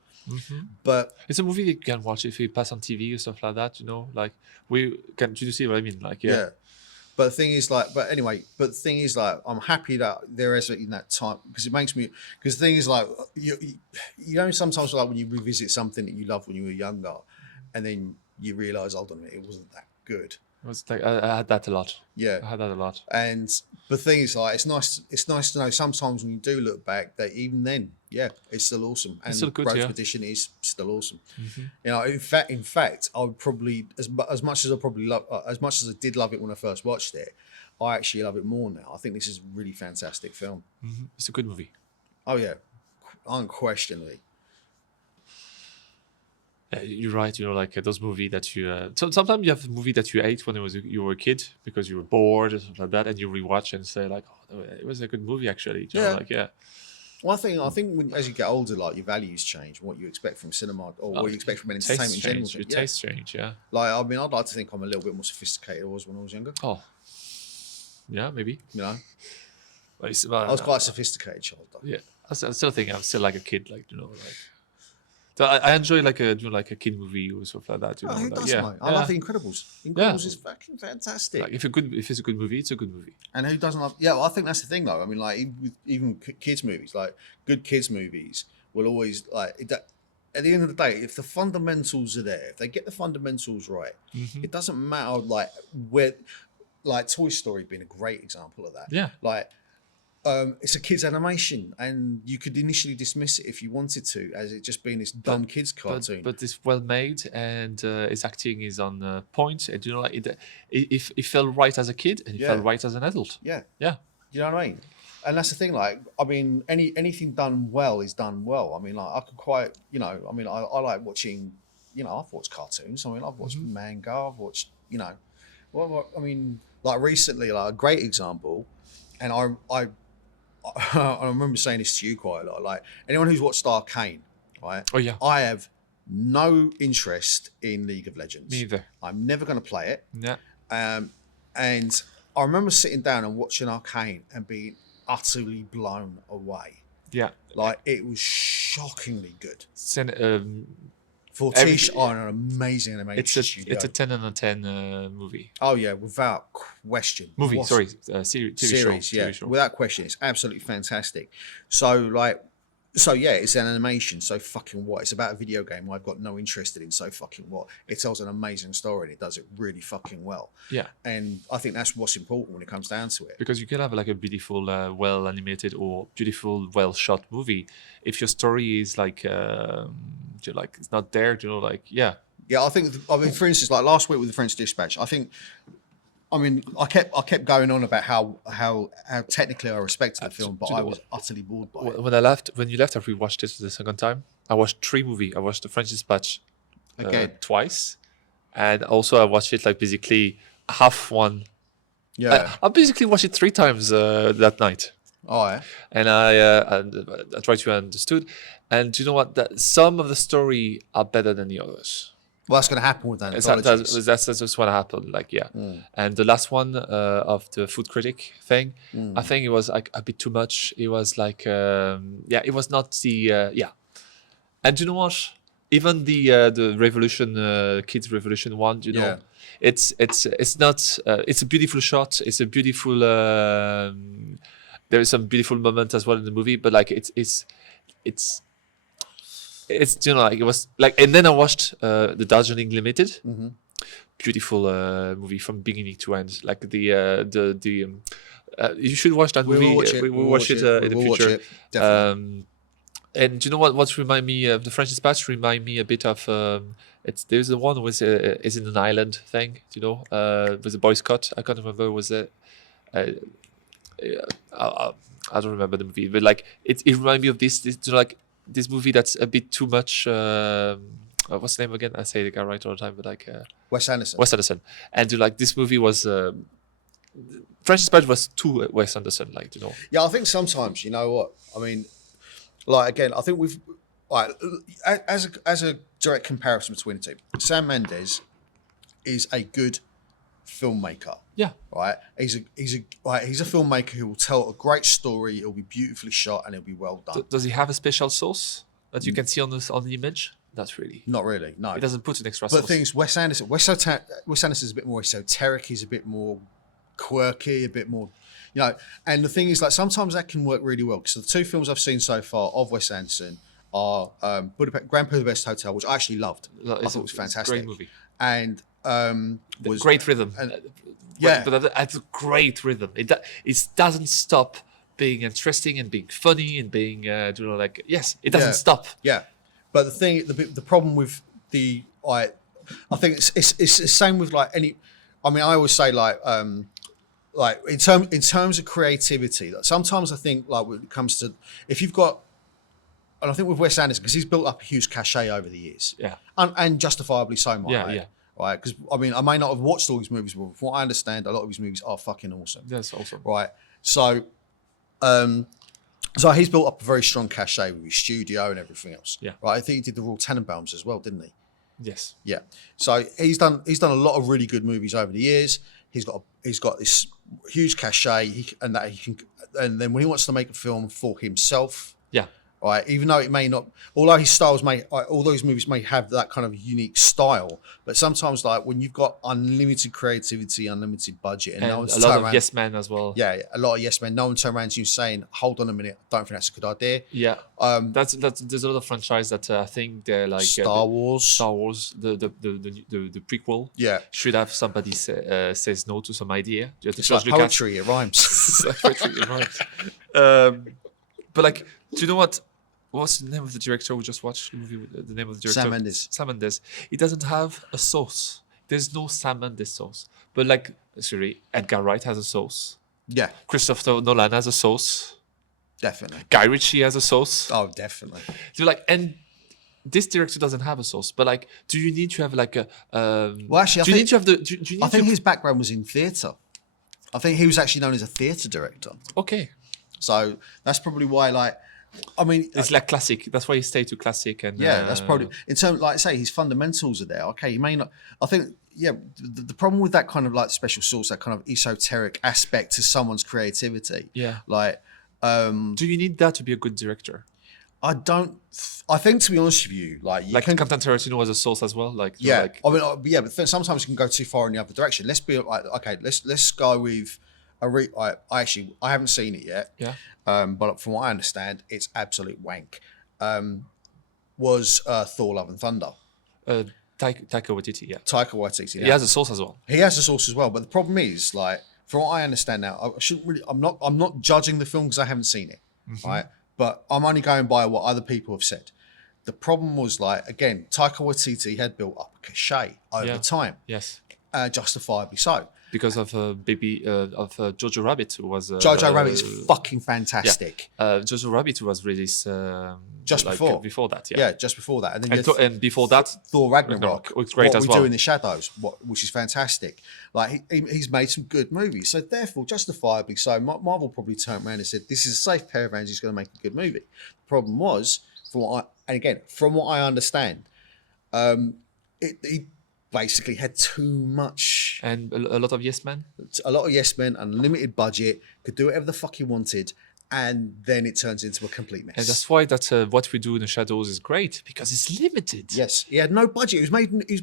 But it's a movie that you can watch if you pass on TV or stuff like that, you know, like do you see what I mean? Like, yeah. But the thing is, like, I'm happy that there is in that time, because it makes me, because the thing is, like, you know, sometimes like when you revisit something that you loved when you were younger, and then you realise, hold on a minute, it wasn't that good. It was like I had that a lot. Yeah, I had that a lot. And the thing is, like, it's nice to know sometimes when you do look back that even then, yeah, it's still awesome, and Road To Perdition is still awesome. You know, in fact, I would probably, as much as I did love it when I first watched it, I actually love it more now. I think this is a really fantastic film. It's a good movie. Oh yeah, unquestionably. You're right. You know, like those movies that you. Sometimes you have a movie that you ate when you were a kid because you were bored or something like that, and you rewatch and say like, "Oh, it was a good movie actually." You know, like, yeah. Well, I think as you get older, like your values change, what you expect from cinema or what you expect from entertainment in general. Your tastes change, yeah. Like, I mean, I'd like to think I'm a little bit more sophisticated than I was when I was younger. Oh, yeah, maybe. You know, I was quite a sophisticated child, though. Yeah, I still think I'm still like a kid, like, you know, like. So I enjoy like a kid movie or stuff like that. You know, who like, doesn't, mate? I love The Incredibles. Incredibles is fucking fantastic. Like if it's a good movie, it's a good movie. And who doesn't love? Yeah, well, I think that's the thing, though. I mean, like even kids movies, like good kids movies, will always like. At the end of the day, if the fundamentals are there, if they get the fundamentals right, it doesn't matter. Like where, like Toy Story being a great example of that. Yeah, like. It's a kids animation, and you could initially dismiss it if you wanted to, as it just being this dumb kids cartoon. But it's well made, and its acting is on point. And you know, like it felt right as a kid, and it felt right as an adult. Yeah. You know what I mean? And that's the thing. Like, I mean, anything done well is done well. I mean, like, I could quite, you know, I mean, I like watching. You know, I've watched cartoons. I mean, I've watched manga. I've watched, you know, well, I mean, like recently, like a great example, and I remember saying this to you quite a lot. Like anyone who's watched Arcane, right? Oh yeah. I have no interest in League of Legends. Me either. I'm never going to play it. Yeah. And I remember sitting down and watching Arcane and being utterly blown away. Yeah. Like it was shockingly good. Fortiche are an amazing animation studio. It's a 10 out of 10 movie. Oh yeah, without question. TV show. Without question, it's absolutely fantastic. So like, So yeah, it's an animation. So fucking what? It's about a video game I've got no interest in. So fucking what? It tells an amazing story and it does it really fucking well. Yeah. And I think that's what's important when it comes down to it. Because you can have like a beautiful, well animated or beautiful, well shot movie. If your story is like, like it's not there, like yeah. Yeah, I think. I mean, for instance, like last week with the French Dispatch, I kept going on about how technically I respected the film, but I was utterly bored by it. When you left, I rewatched it the second time. I watched 3 movies. I watched The French Dispatch Again. Twice, and also I watched it like basically half one. Yeah, I basically watched it 3 times that night. Oh yeah. And I tried to understood, and you know what? That some of the story are better than the others. Well, that's going to happen with anthologies. That's just what happened. Like, yeah. And the last one of the food critic thing, I think it was like a bit too much. It was like, it was not the, yeah. And you know what? Even the Revolution, Kids Revolution one, you know, it's not, it's a beautiful shot. It's a beautiful, there is some beautiful moment as well in the movie, but like it's like it was like, and then I watched the Darjeeling Limited, beautiful movie from beginning to end. Like you should watch that movie. We'll watch it in the future. Definitely. And you know what remind me of the French Dispatch? Remind me a bit of there's the one with is in an island thing. You know, with a Boy Scout. I can't remember. Was it? I don't remember the movie, but like it reminded me of this like. This movie that's a bit too much. What's the name again? I say the guy right all the time, but like Wes Anderson. Wes Anderson, and like this movie was French Dispatch was too Wes Anderson, like, you know. Yeah, I think sometimes, you know what I mean. Like again, I think we've like as a direct comparison between the two. Sam Mendes is a good filmmaker. Yeah. Right. He's a filmmaker who will tell a great story. It'll be beautifully shot and it'll be well done. Does he have a special sauce that you can see on the image? Not really. Not really. No. He doesn't put an extra sauce. But the thing is, Wes Anderson is a bit more esoteric. He's a bit more quirky, a bit more, you know. And the thing is, like sometimes that can work really well because the 2 films I've seen so far of Wes Anderson are Grand Budapest Hotel, which I actually loved. I thought it was fantastic. It's a great movie. And was great rhythm. But that's a great rhythm. It doesn't stop being interesting and being funny and being it doesn't stop. Yeah, but the problem with I think it's the same with like any. I mean, I always say like in terms of creativity. Like sometimes I think like when it comes to if you've got. And I think with Wes Anderson, because he's built up a huge cachet over the years, and justifiably so, right? Because I mean, I may not have watched all his movies, but from what I understand, a lot of his movies are fucking awesome. That's awesome, right? So, so he's built up a very strong cachet with his studio and everything else. Yeah, right. I think he did the Royal Tenenbaums as well, didn't he? Yes. Yeah. So he's done a lot of really good movies over the years. He's got this huge cachet, and then when he wants to make a film for himself, right, even though it may not, although his movies may have that kind of unique style, but sometimes like when you've got unlimited creativity, unlimited budget, and no one's a lot of yes men as well. Yeah, a lot of yes men. No one turn around to you saying, "Hold on a minute, I don't think that's a good idea." Yeah, that's there's a lot of franchise that I think they're like Star Wars, the prequel. Yeah, should have somebody says no to some idea. It's like poetry, it rhymes. It rhymes. But like, do you know what? What's the name of the director we just watched the movie? The name of the director? Sam Mendes. He doesn't have a sauce. There's no Sam Mendes sauce. But like, Edgar Wright has a sauce. Yeah. Christopher Nolan has a sauce. Definitely. Guy Ritchie has a sauce. Oh, definitely. So like, and this director doesn't have a sauce. But like, do you need to have like a? Well, actually, I think his background was in theatre. I think he was actually known as a theatre director. Okay. So that's probably why, like, I mean, it's like classic. That's why he stayed to classic, and that's probably in terms, like I say, his fundamentals are there. Okay, he may not. I think, the problem with that kind of like special sauce, that kind of esoteric aspect to someone's creativity. Yeah, like, do you need that to be a good director? I don't. I think, to be honest with you, like Quentin Tarantino has a sauce as well. Like, I mean, but sometimes you can go too far in the other direction. Let's be like, okay, let's go with. I haven't seen it yet. Yeah. But from what I understand, it's absolute wank. was Thor: Love and Thunder. Taika Waititi, yeah. Taika Waititi. He has a source as well. He has a source as well, but the problem is, like, from what I understand now, I shouldn't really. I'm not judging the film because I haven't seen it, right? But I'm only going by what other people have said. The problem was, like, again, Taika Waititi had built up a cachet over time, Yes. Justifiably so. Because of Jojo Rabbit, who was Jojo Rabbit is fucking fantastic. Jojo Rabbit was released Just before that. Yeah, just before that, and then and before that, Thor Ragnarok was great what as we well. do in the shadows, which is fantastic. Like he's made some good movies, so therefore, justifiably so, Marvel probably turned around and said, "This is a safe pair of hands. He's going to make a good movie." The problem was, from what I understand, he basically had too much and a lot of yes men, unlimited budget, could do whatever the fuck he wanted, and then it turns into a complete mess. And that's why what we do in the shadows is great, because it's limited. Yes, he had no budget. He was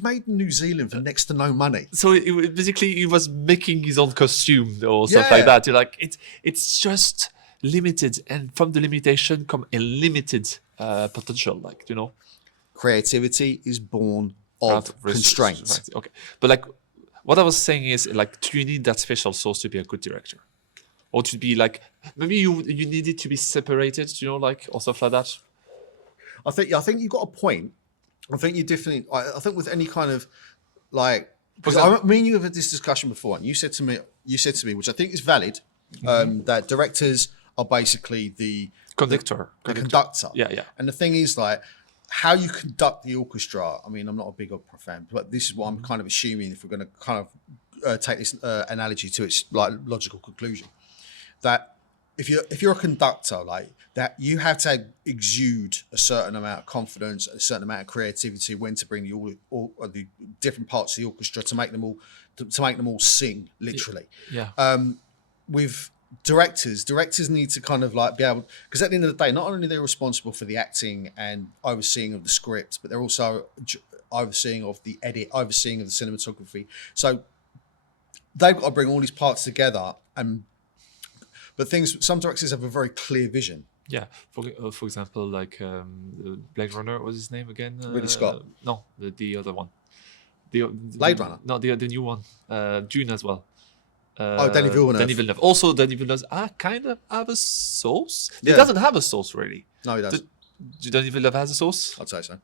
made in New Zealand for next to no money. So basically, he was making his own costume or stuff like that. You're like, it's just limited, and from the limitation come a limited potential. Like, you know, creativity is born of constraints. Right. Okay, but like, what I was saying is, like, do you need that special sauce to be a good director? Or to be like, maybe you need it to be separated, you know, like, or stuff like that. I think you got a point. I think you definitely. I think with any kind of like, because me and you have had this discussion before, and you said to me, which I think is valid, that directors are basically the conductor. Yeah. And the thing is, like, how you conduct the orchestra. I mean, I'm not a big opera fan, but this is what I'm kind of assuming if we're going to kind of take this analogy to its like logical conclusion. That if you're a conductor, like that, you have to exude a certain amount of confidence, a certain amount of creativity when to bring all the different parts of the orchestra to make them all sing literally. Yeah. With directors need to kind of like be able, because at the end of the day, not only they're responsible for the acting and overseeing of the script, but they're also overseeing of the edit, overseeing of the cinematography. So they've got to bring all these parts together But some directors have a very clear vision. Yeah, for example, like Blade Runner, what's his name again? Ridley Scott. No, the other one. Blade Runner. No, the new one. Dune as well. Danny Villeneuve. Also, Danny Villeneuve kind of have a source. He Yeah. doesn't have a source really. No, he doesn't. Do Danny Villeneuve has a source? I'd say so.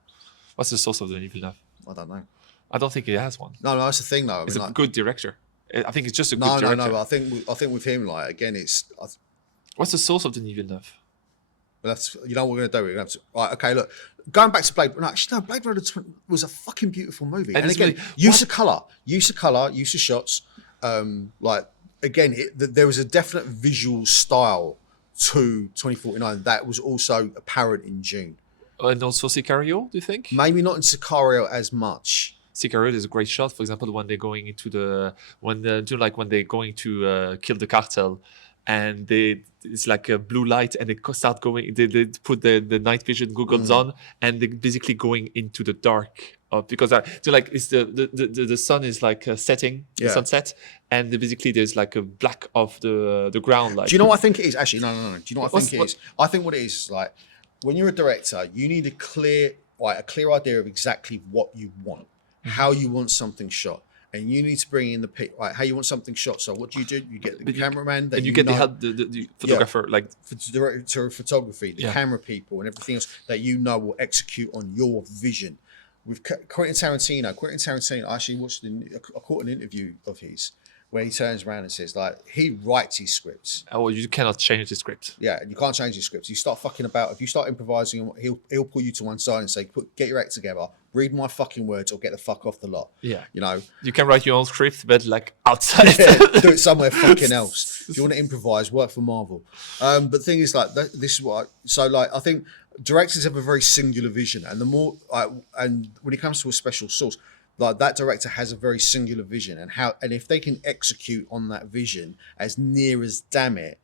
What's the source of Danny Villeneuve? I don't know. I don't think he has one. No, that's the thing though. He's a good director. I think it's just a good director. No. I think with him, like, again, What's the source of Denis Villeneuve? But that's, you know what we're going to do? We're going to have to, right, okay, look, going back to Blade Runner, Blade Runner was a fucking beautiful movie. And again, use of colour, use of shots. Like, again, there was a definite visual style to 2049 that was also apparent in Dune. And also Sicario, do you think? Maybe not in Sicario as much. Sicario is a great shot. For example, when they're going into when they're going to kill the cartel, and it's like a blue light, and they start going. They put the night vision goggles on, and they're basically going into the dark. Because it's the sun is like setting, the sunset, and basically there's like a black of the ground. Like, do you know what I think it is? Actually, no. Do you know what I think it is? I think what it is like when you're a director, you need a clear idea of exactly what you want, how you want something shot. And you need to bring in how you want something shot. So what do? You get the cameraman, and you get the photographer, like director of photography, the camera people, and everything else that will execute on your vision. With Quentin Tarantino, I actually I caught an interview of his where he turns around and says, like, he writes his scripts. Oh, you cannot change the script. Yeah, you can't change your scripts. You start fucking about. If you start improvising, he'll pull you to one side and say, get your act together, read my fucking words, or get the fuck off the lot. Yeah. You know? You can write your own script, but like outside. Do it somewhere fucking else. If you want to improvise, work for Marvel. But the thing is, like, this is what I think directors have a very singular vision, and and when it comes to a special source, like, that director has a very singular vision, and if they can execute on that vision as near as damn it,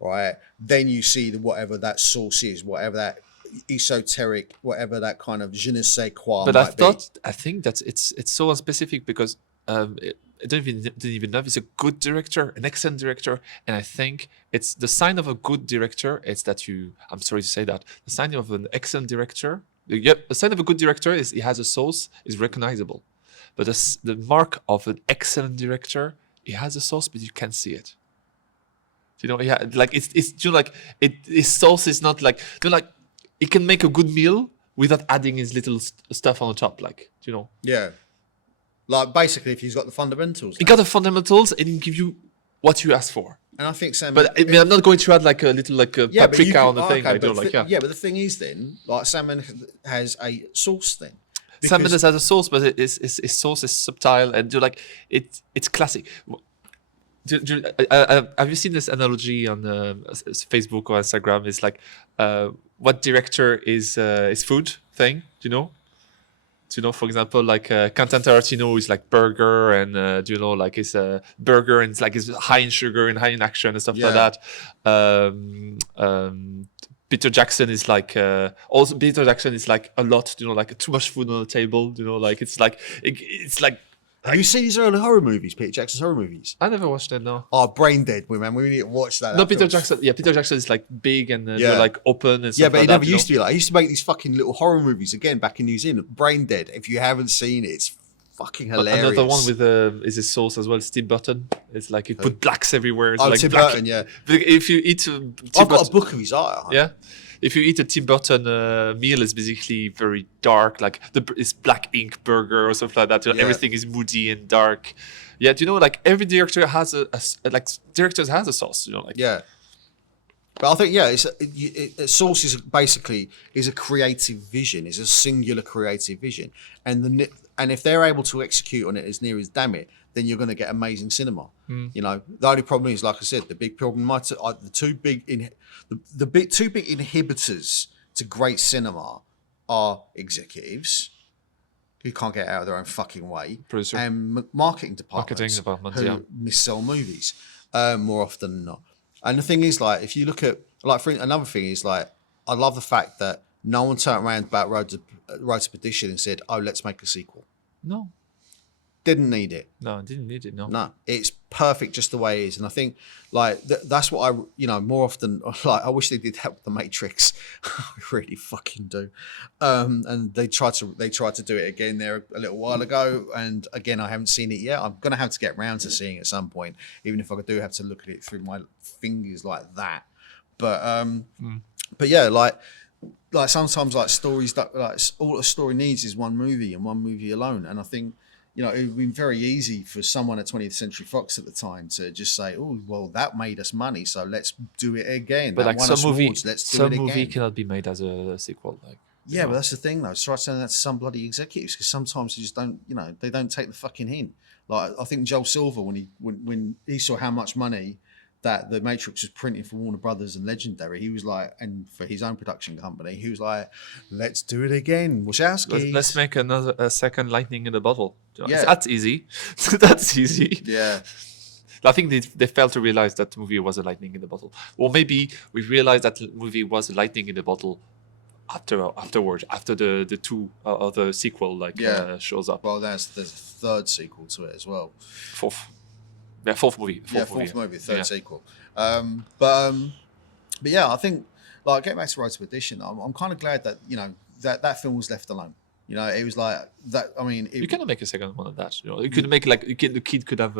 right, then you see whatever that source is, whatever that esoteric, whatever that kind of je ne sais quoi. But I think that it's so unspecific because didn't even know if he's a good director, an excellent director. And I think it's the sign of a good director. It's that I'm sorry to say that. The sign of an excellent director. The sign of a good director is he has a source, is recognizable. But the mark of an excellent director, he has a source, but you can't see it. Yeah, like it's his sauce is not like, he can make a good meal without adding his little stuff on the top, like, Yeah. Like, basically, if he's got the fundamentals. He got the fundamentals and he give you what you asked for. And I think Sam... But I'm not going to add like a little paprika on the thing. Okay, yeah, but the thing is then, like, Sam Mendes has a sauce then. Sam Mendes has a sauce, but his sauce is subtle and it's classic. Have you seen this analogy on Facebook or Instagram? It's like, what director is food thing? Do you know? For example, like Quentin Tarantino is like burger, and like it's a burger and it's high in sugar and high in action and stuff like that. Peter Jackson is like a lot. Like too much food on the table. Like it's like. Have you seen his early horror movies, Peter Jackson's horror movies? I never watched it, no. Oh, Brain Dead, man. We need to watch that. No, Peter Jackson. Yeah, Peter Jackson is like big and like open and stuff. Yeah, but he never used to be like. He used to make these fucking little horror movies again back in New Zealand. Brain Dead. If you haven't seen it, it's fucking hilarious. Another one with is his sauce as well, Tim Burton. It's like he put blacks everywhere. It's like Tim black. Burton, yeah. If you eat, I've got a book of his art. Yeah. If you eat a Tim Burton meal, it's basically very dark, like it's black ink burger or something like that. Everything is moody and dark. Yeah, like every director has directors has a sauce. Yeah. But I think sauce is basically a creative vision, is a singular creative vision, and if they're able to execute on it as near as damn it, then you're going to get amazing cinema. The only problem is, like I said, the big problem the two big inhibitors to great cinema are executives who can't get out of their own fucking way, Producer. and marketing departments who missell movies more often than not. And the thing is, like, if you look at, like, another thing is, like, I love the fact that no one turned around about Road to Perdition and said, "Oh, let's make a sequel." No. Didn't need it. No, didn't need it. No, it's perfect just the way it is. And I think, like, that's what more often, like, I wish they did that with The Matrix. I really fucking do. And they tried to do it again there a little while ago. And again, I haven't seen it yet. I'm going to have to get around to seeing it at some point, even if I do have to look at it through my fingers like that. But yeah, like sometimes, like, stories that, like, all a story needs is one movie and one movie alone. And I think, it would have been very easy for someone at 20th Century Fox at the time to just say, "Oh, well, that made us money, so let's do it again." But that like some movie again. cannot be made as a sequel. Like, yeah, but that's the thing, though. Try saying that to some bloody executives, because sometimes they just don't, they don't take the fucking hint. Like, I think Joel Silver, when he saw how much money that The Matrix was printing for Warner Brothers and Legendary, he was like, and for his own production company, he was like, "Let's do it again, Wachowski. Let's make a second Lightning in the Bottle." Yeah. That's easy. That's easy. Yeah. I think they failed to realize that the movie was a lightning in the bottle, or maybe we realized that the movie was a lightning in the bottle afterwards, after the two other sequel shows up. Well, there's a third sequel to it as well. Fourth movie. Fourth movie, third sequel. But yeah, I think, like, getting back to Road to Perdition, I'm kind of glad that that film was left alone. It was like that. I mean, you cannot make a second one of that. You could make like the kid could have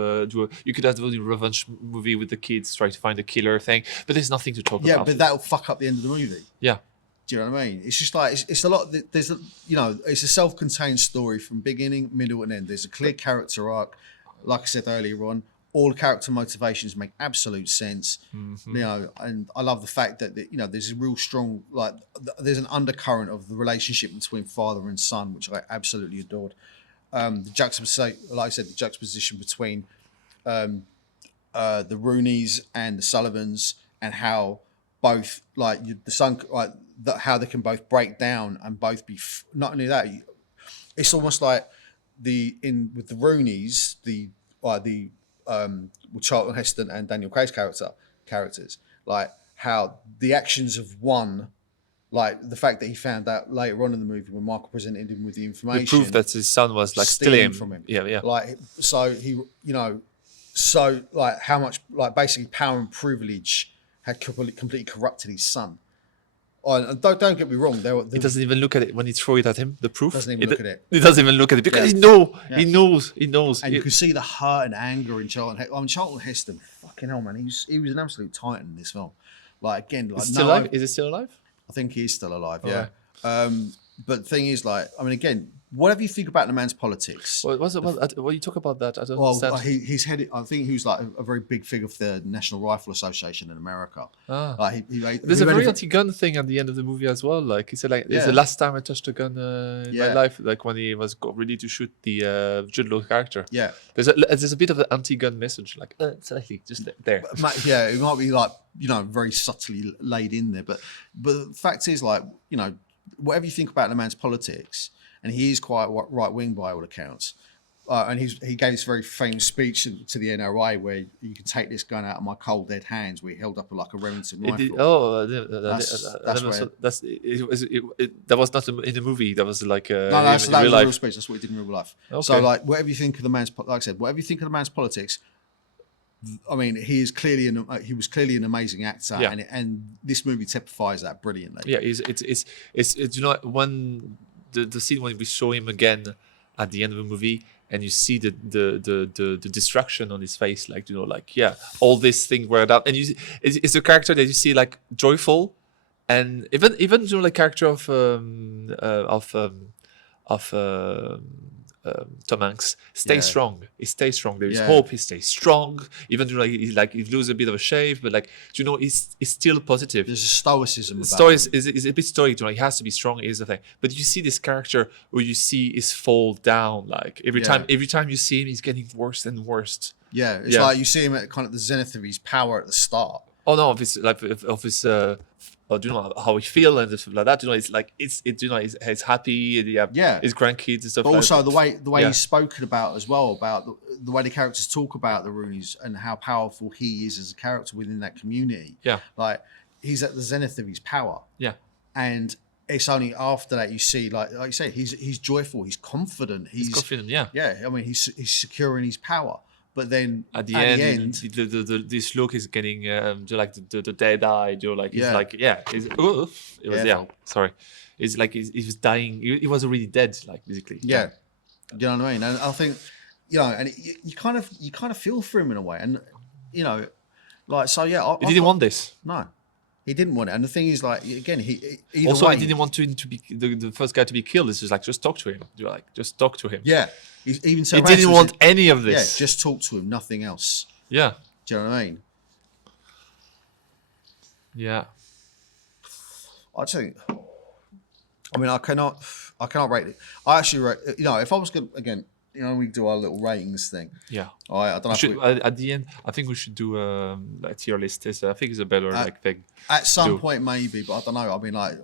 you could have the revenge movie with the kids trying to find a killer thing, but there's nothing to talk about. Yeah, but that'll fuck up the end of the movie. Yeah. Do you know what I mean? It's just like it's a lot. There's it's a self-contained story from beginning, middle, and end. There's a clear character arc. Like I said earlier on, all character motivations make absolute sense. Mm-hmm. And I love the fact that there's a real strong, like, there's an undercurrent of the relationship between father and son, which I absolutely adored. The juxtaposition between the Rooneys and the Sullivans, and how both, like, the son, like, how they can both break down and both be not only that, it's almost like with the Rooneys, with Charlton Heston and Daniel Craig's characters, like, how the actions of one Like the fact that he found out later on in the movie when Michael presented him with the The information, proof that his son was like still stealing him. from him. Yeah, yeah. Like, so he, so like how much, like basically power and privilege had completely corrupted his son. And don't get me wrong, He doesn't even look at it when he throw it at him. The proof Doesn't even look at it. He doesn't even look at it because Yeah. he knows. And you can see the hurt and anger in Charlton. Charlton Heston, fucking hell, man, he was an absolute titan in this film. Like again, like Is it still alive? Is it still alive? I think he is still alive. Oh, Yeah. But the thing is, like, I mean, again, whatever you think about the man's politics. Well, what you talk about that? I don't Well, understand. he's headed. I think he was like a very big figure for the National Rifle Association in America. Like There's a very anti-gun thing at the end of the movie as well. Like he said, like it's the last time I touched a gun in my life. Like when he was ready to shoot the Jude Law character. Yeah, there's a bit of an anti-gun message, like slightly just there. Yeah, it might be like very subtly laid in there, but the fact is, like, whatever you think about the man's politics, and he is quite right wing by all accounts. And he gave this very famous speech to the NRA where you can take this gun out of my cold dead hands, where he held up like a Remington rifle. That was not in the movie. That was like no, that was a real speech. That's what he did in real life. Okay. So like, whatever you think of the man's, like I said, whatever you think of the man's politics, I mean, he was clearly an amazing actor, and this movie typifies that brilliantly. Yeah, it's when the scene when we show him again at the end of the movie, and you see the destruction on his face, like all this thing were done, and it's a character that you see like joyful, and even the character of Tom Hanks stays strong. He stays strong. There is hope. He stays strong. Even though he loses a bit of a shave, but he's still positive. There's a stoicism. Is a bit stoic. He has to be strong. Is the thing. But you see this character who you see is fall down. Like every time you see him, he's getting worse and worse. Yeah, it's like you see him at kind of the zenith of his power at the start. Oh no, of his do you know how he feels and stuff like that? It's like he's happy. His grandkids and stuff. But like also that. the way he's spoken about as well, about the way the characters talk about the Roonies and how powerful he is as a character within that community. Yeah, like he's at the zenith of his power. Yeah, and it's only after that you see, like you say, he's joyful, he's confident, he's confident. Yeah. I mean, he's secure in his power. But then at the end this look is getting the dead eye. Sorry, it's like he was dying. He was already dead, like basically. Yeah, you know what I mean. And I think and you kind of feel for him in a way, and like so. Yeah, he didn't want this. No, he didn't want it. And the thing is, like again, he didn't want to be the first guy to be killed. It's just like just talk to him. Just talk to him. Yeah. He didn't want any of this. Yeah, just talk to him, nothing else. Yeah. Do you know what I mean? Yeah. I think. I mean, I cannot rate it. I actually rate. If I was going again, we do our little ratings thing. Yeah. I don't know. At the end, I think we should do a tier list. I think it's a better thing. At some point, maybe, but I don't know. I mean, like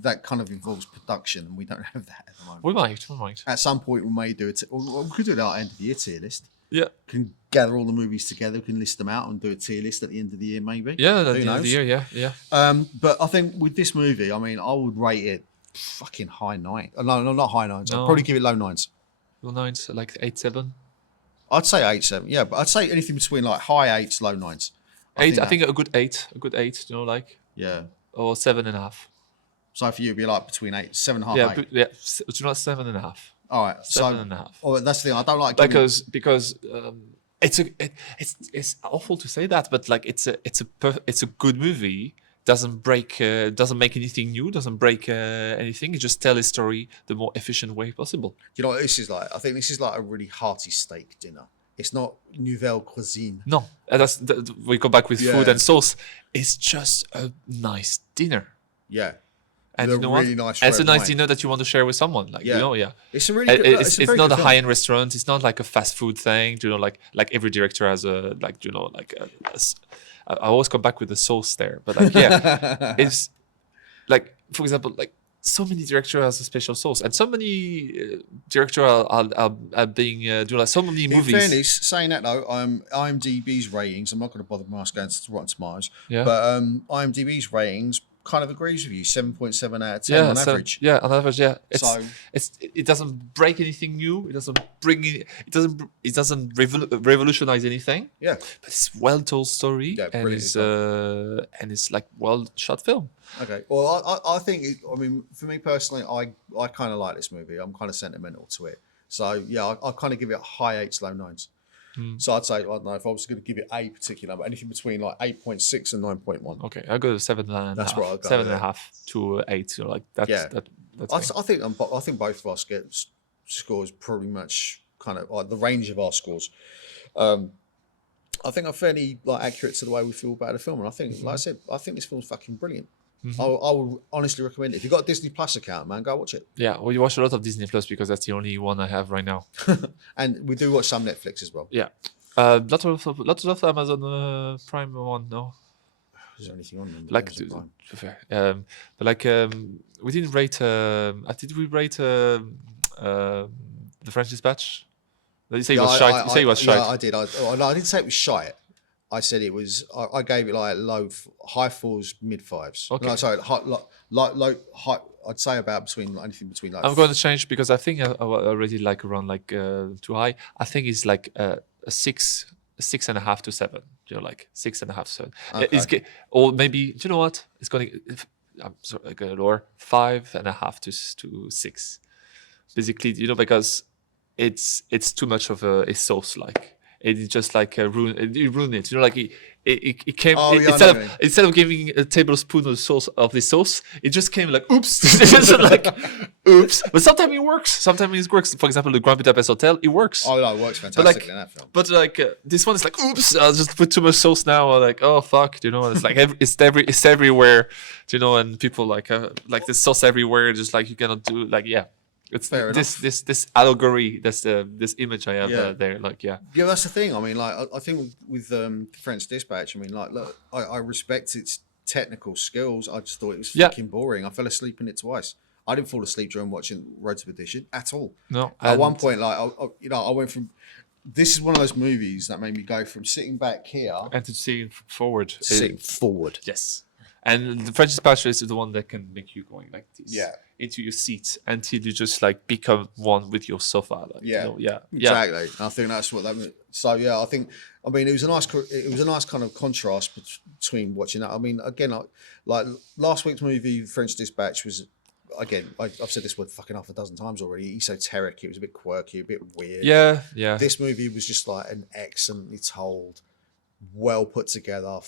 that kind of involves production, and we don't have that at the moment. We might. At some point, we may do it. We could do it at the end of the year tier list. Yeah. Can gather all the movies together. We can list them out and do a tier list at the end of the year, maybe. Yeah, at the end of the year. Yeah. But I think with this movie, I mean, I would rate it fucking high 9. No, not high 9s. I'd probably give it low 9s. Low 9s, like 8, 7. I'd say 8, 7. Yeah, but I'd say anything between like high 8s, low 9s. I think a good 8. Yeah. Or 7.5. So for you, it'd be like between 8, 7.5, yeah, 8. Yeah, do not 7.5. All right, 7.5. Oh, that's the thing. I don't like because it's awful to say that, but like it's a good movie. Doesn't make anything new. Doesn't break anything. It just tell a story the more efficient way possible. You know what this is like? I think this is like a really hearty steak dinner. It's not nouvelle cuisine. No, we go back with food and sauce. It's just a nice dinner. Yeah. And you know really what? It's a nice dinner that you want to share with someone. It's a really good. It's not a high-end restaurant. It's not like a fast food thing. Like every director has I always come back with the sauce there, but it's like, for example, like so many directors has a special sauce, and so many directors are being doing so many movies. In fairness, saying that though, IMDb's ratings. I'm not going to bother my going to Rotten Tomatoes, yeah. But IMDb's ratings kind of agrees with you. 7.7 out of 10 on average. Yeah, on average, yeah. So It doesn't break anything new. It doesn't bring it doesn't revolutionize anything. yeah, But it's well told story, Yeah, and brilliant. it's like well shot film. okay. Well, I think I mean, for me personally, I kind of like this movie. I'm kind of sentimental to it. So yeah, I kind of give it high 8s, low 9s. So I'd say, I don't know, if I was going to give it a particular number, anything between like 8.6 and 9.1. Okay, I go to 7.5. That's what I'll go 7.5 to 8. So like that's Yeah. that's I think both of us get scores pretty much kind of like the range of our scores. I think are fairly like accurate to the way we feel about the film, and I think, like I said, I think this film's fucking brilliant. I would honestly recommend it. If you've got a Disney Plus account, man, go watch it. yeah. Well, you watch a lot of Disney Plus because that's the only one I have right now. And we do watch some Netflix as well. Yeah, lots of Amazon Prime one. No, Is there anything on them? like Amazon Prime? fair. But like we didn't rate. Did we rate the French Dispatch? You say it was shite. You say it was shite. Yeah, I did. No, I didn't say it was shite. I said it was. I gave it like high 4s, mid 5s. Okay. No, sorry, high. I'd say about anything between like. I'm going to change because I think I already like around like too high. I think it's like a 6.5 to 7. You know, like 6.5 to 7. Okay. Or maybe, do you know what? It's going to. I'm sorry, going to lower 5.5 to 6. Basically, you know, because it's too much of a sauce. Like it's just like ruined it. You know, like it came instead of giving a tablespoon of sauce of the sauce, it just came like oops. It's just like oops. But sometimes it works. Sometimes it works. For example, the Grand Budapest Hotel, it works. Oh no, it works fantastically in that film. But like this one is like oops. I'll just put too much sauce now. Or like oh fuck, you know. It's like it's everywhere, you know. And people like the sauce everywhere. Just like you cannot do like yeah. It's Fair this allegory. That's this image I have there. Like yeah. Yeah, that's the thing. I mean, like I think with French Dispatch, I mean, like look, I respect its technical skills. I just thought it was fucking boring. I fell asleep in it twice. I didn't fall asleep during watching Road to Perdition at all. No. At one point, like I went from. This is one of those movies that made me go from sitting back here and to see forward. Sitting forward. Yes. And the French Dispatch is the one that can make you going like this. Yeah. Into your seat until you just like become one with your sofa. Like, yeah. You know, yeah. Exactly. I think that's what that meant. So yeah, I mean, it was a nice kind of contrast between watching that. I mean, again, like last week's movie, French Dispatch, was again. I've said this word fucking half a dozen times already. Esoteric. It was a bit quirky, a bit weird. Yeah. Yeah. This movie was just like an excellently told, well put together,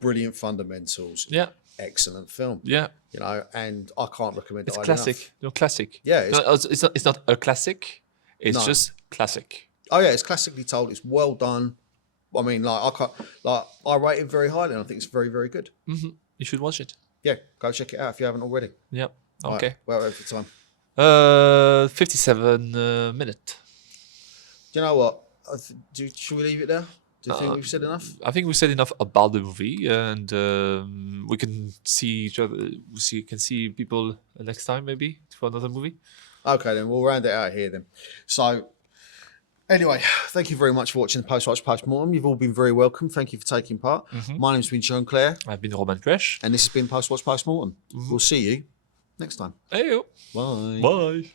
brilliant fundamentals. Yeah. Excellent film. Yeah. You know, and I can't recommend it. It's classic. Enough. No, classic. Yeah. It's not a classic. It's just classic. Oh yeah, it's classically told. It's well done. I mean, like I rate it very highly, and I think it's very, very good. Mm-hmm. You should watch it. Yeah, go check it out if you haven't already. Yep. Okay. Right, well over for time. 57 minute. Do you know what? Should we leave it there? Do you think we've said enough? I think we said enough about the movie, and we can see each other. Can see people next time, maybe for another movie. Okay, then we'll round it out here then. So, anyway, thank you very much for watching the Post Watch Post Mortem. You've all been very welcome. Thank you for taking part. My name's been John Clare. I've been Roman Crash, and this has been Post Watch Post Mortem. We'll see you next time. Hey. Bye. Bye.